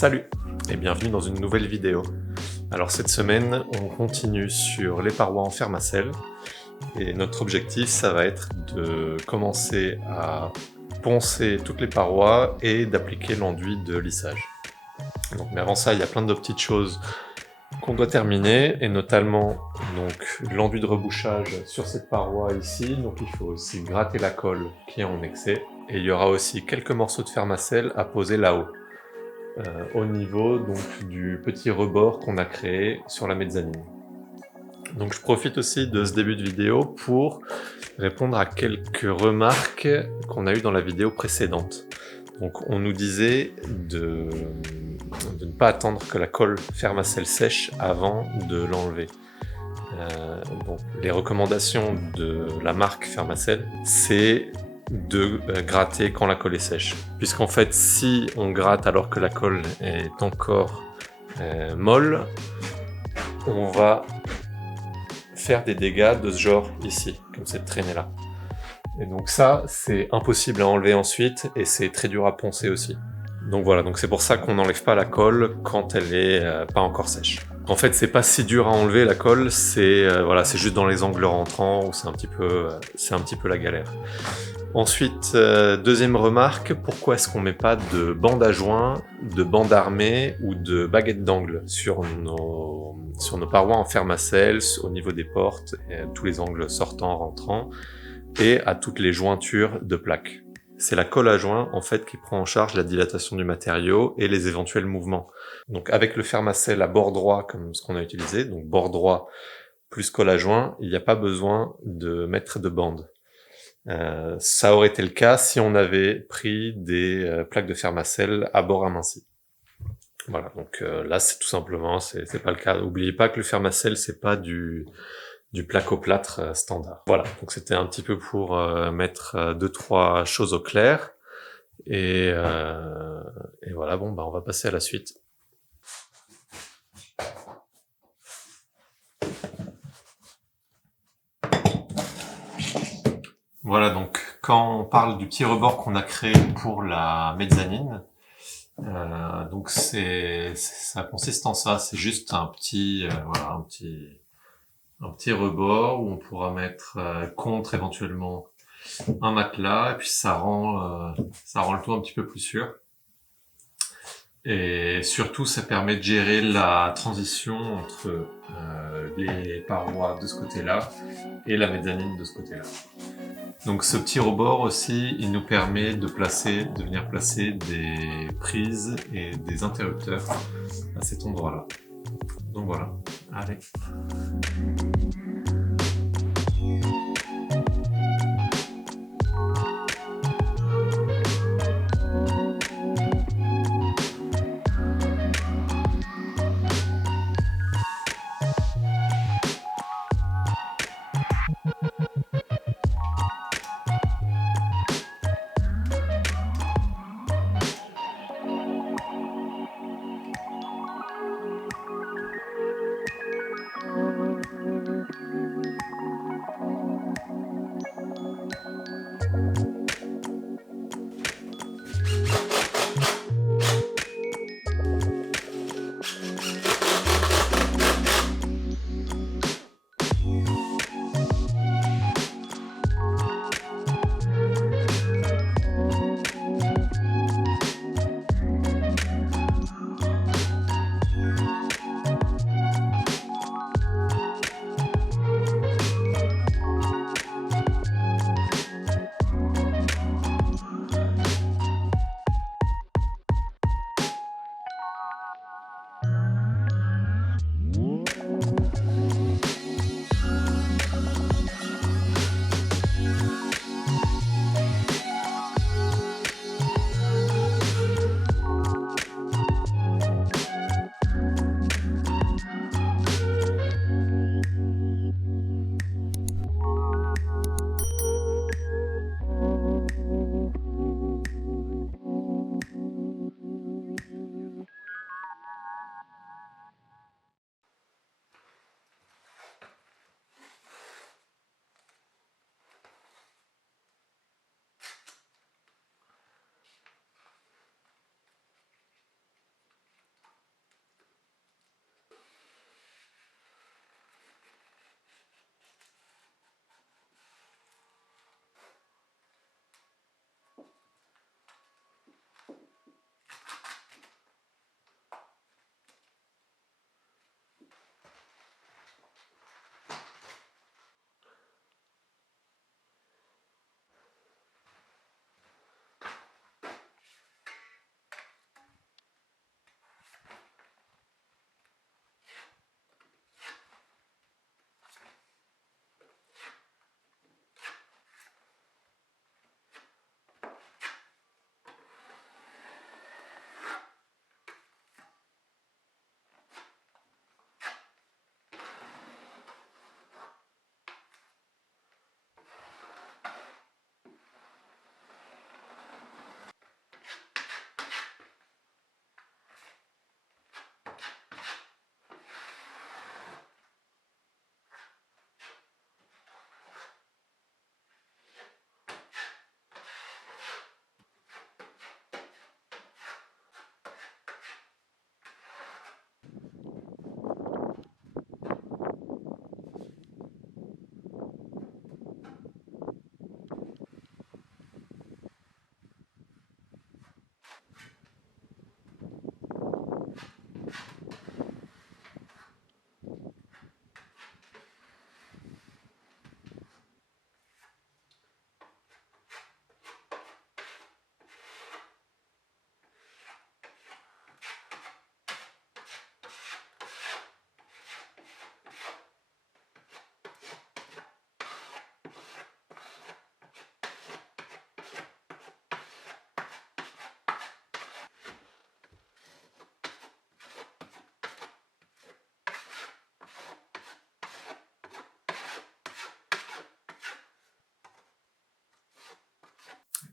Salut et bienvenue dans une nouvelle vidéo. Alors cette semaine, on continue sur les parois en fermacelle et notre objectif, ça va être de commencer à poncer toutes les parois et d'appliquer l'enduit de lissage. Donc, mais avant ça, il y a plein de petites choses qu'on doit terminer, et notamment l'enduit de rebouchage sur cette paroi ici. Donc il faut aussi gratter la colle qui est en excès, et il y aura aussi quelques morceaux de fermacelle à poser là-haut. Au niveau du petit rebord qu'on a créé sur la mezzanine. Donc je profite aussi de ce début de vidéo pour répondre à quelques remarques qu'on a eues dans la vidéo précédente. Donc on nous disait de ne pas attendre que la colle fermacelle sèche avant de l'enlever. Les recommandations de la marque Fermacelle, c'est de gratter quand la colle est sèche. Puisqu'en fait, si on gratte alors que la colle est encore molle, on va faire des dégâts de ce genre ici, comme cette traînée-là. Et donc ça, c'est impossible à enlever ensuite, et c'est très dur à poncer aussi. Donc voilà, donc c'est pour ça qu'on n'enlève pas la colle quand elle est pas encore sèche. En fait, c'est pas si dur à enlever la colle, c'est c'est juste dans les angles rentrants où c'est un petit peu la galère. Ensuite, deuxième remarque, pourquoi est-ce qu'on met pas de bande à joint, de bande armée ou de baguette d'angle sur nos parois en fermacelle, au niveau des portes, et à tous les angles sortants, rentrants, et à toutes les jointures de plaques. C'est la colle à joint en fait qui prend en charge la dilatation du matériau et les éventuels mouvements. Donc avec le fermacelle à bord droit comme ce qu'on a utilisé, donc bord droit plus colle à joint, il n'y a pas besoin de mettre de bande. Ça aurait été le cas si on avait pris des plaques de fermacelle à bord aminci. Voilà, donc là c'est tout simplement, c'est pas le cas. N'oubliez pas que le fermacelle c'est pas du placo-plâtre standard. Voilà, donc c'était un petit peu pour mettre 2-3 choses au clair. Et voilà, bon, on va passer à la suite. Voilà, donc quand on parle du petit rebord qu'on a créé pour la mezzanine, donc ça consiste en ça, c'est juste un petit rebord où on pourra mettre contre éventuellement un matelas, et puis ça rend le tout un petit peu plus sûr. Et surtout, ça permet de gérer la transition entre les parois de ce côté-là et la mezzanine de ce côté-là. Donc ce petit rebord aussi, il nous permet de venir placer des prises et des interrupteurs à cet endroit-là. Donc voilà, allez.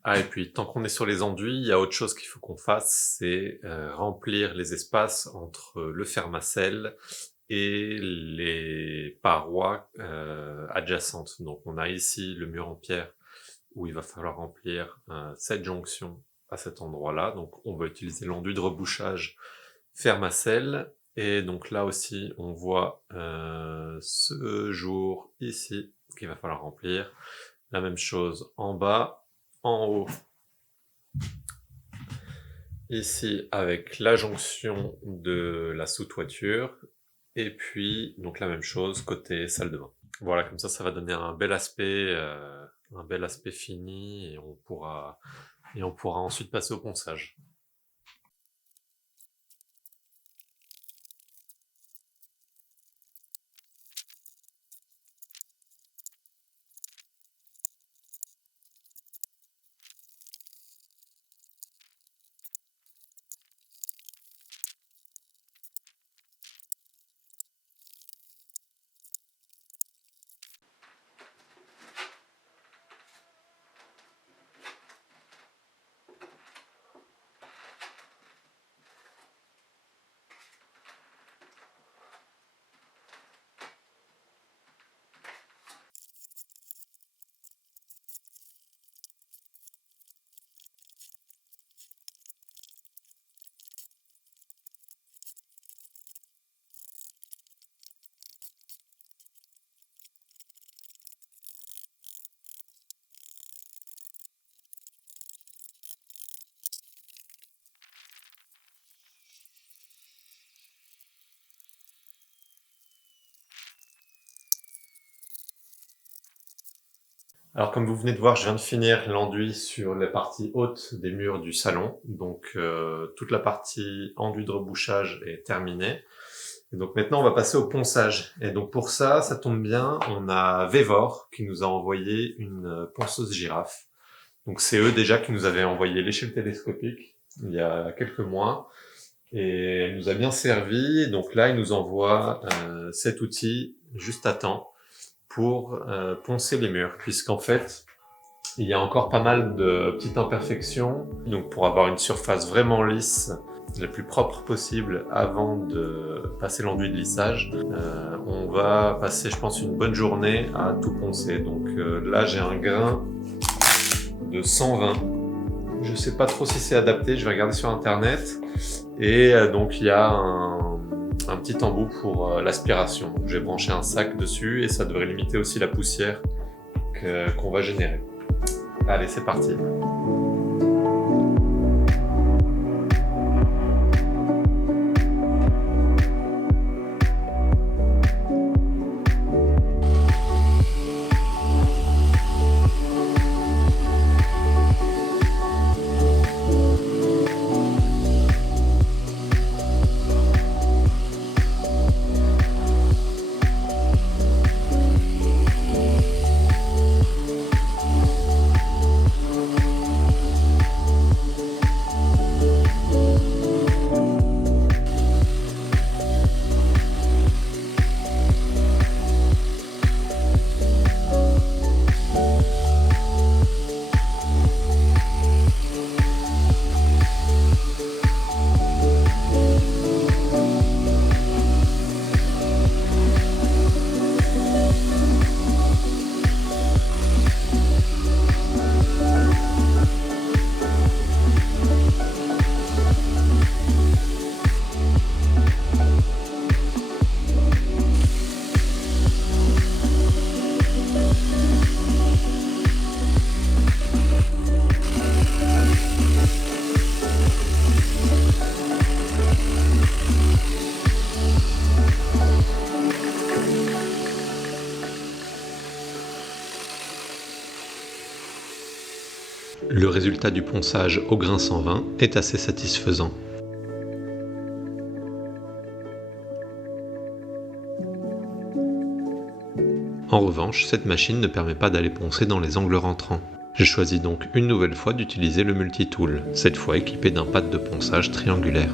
Ah, et puis tant qu'on est sur les enduits, il y a autre chose qu'il faut qu'on fasse, c'est remplir les espaces entre le fermacelle et les parois adjacentes. Donc on a ici le mur en pierre où il va falloir remplir cette jonction à cet endroit-là. Donc on va utiliser l'enduit de rebouchage fermacelle. Et donc là aussi, on voit ce jour ici qu'il va falloir remplir. La même chose en bas, en haut. Ici, avec la jonction de la sous-toiture. Et puis, donc la même chose côté salle de bain. Voilà, comme ça va donner un bel aspect fini et on pourra ensuite passer au ponçage. Alors comme vous venez de voir, je viens de finir l'enduit sur la partie haute des murs du salon. Donc toute la partie enduit de rebouchage est terminée. Et donc maintenant on va passer au ponçage. Et donc pour ça, ça tombe bien, on a Vévor qui nous a envoyé une ponceuse girafe. Donc c'est eux déjà qui nous avaient envoyé l'échelle télescopique il y a quelques mois. Et elle nous a bien servi. Donc là, ils nous envoient cet outil juste à temps pour poncer les murs, puisqu'en fait, il y a encore pas mal de petites imperfections. Donc pour avoir une surface vraiment lisse, la plus propre possible avant de passer l'enduit de lissage, on va passer, je pense, une bonne journée à tout poncer. Donc là, j'ai un grain de 120. Je sais pas trop si c'est adapté, je vais regarder sur internet. Et donc il y a un petit embout pour l'aspiration. Donc j'ai branché un sac dessus et ça devrait limiter aussi la poussière qu'on va générer. Allez, c'est parti. Le résultat du ponçage au grain 120 est assez satisfaisant. En revanche, cette machine ne permet pas d'aller poncer dans les angles rentrants. J'ai choisi donc une nouvelle fois d'utiliser le multitool, cette fois équipé d'un pad de ponçage triangulaire.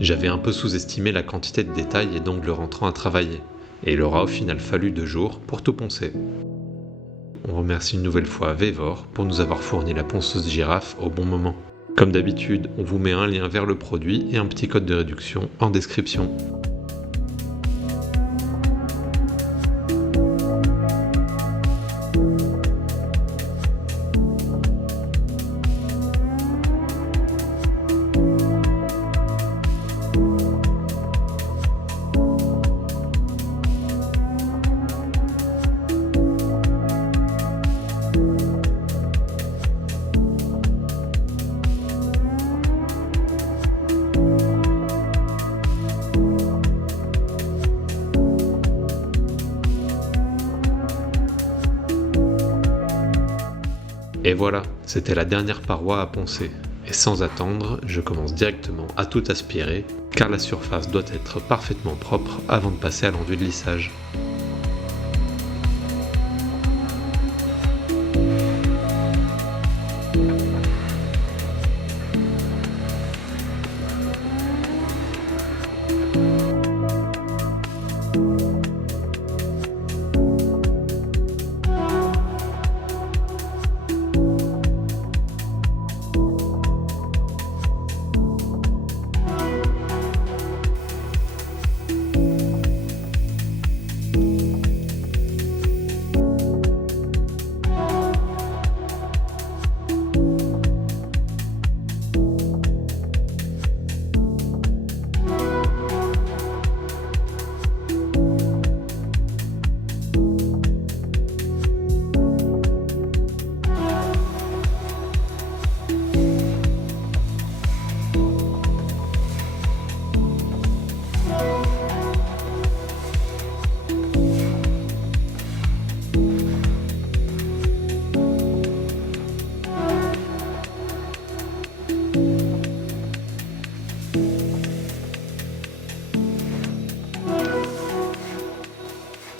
J'avais un peu sous-estimé la quantité de détails et d'ongles rentrants à travailler, et il aura au final fallu 2 jours pour tout poncer. On remercie une nouvelle fois Vevor pour nous avoir fourni la ponceuse girafe au bon moment. Comme d'habitude, on vous met un lien vers le produit et un petit code de réduction en description. Et voilà, c'était la dernière paroi à poncer. Et sans attendre, je commence directement à tout aspirer, car la surface doit être parfaitement propre avant de passer à l'enduit de lissage.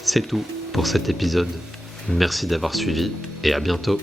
C'est tout pour cet épisode. Merci d'avoir suivi et à bientôt.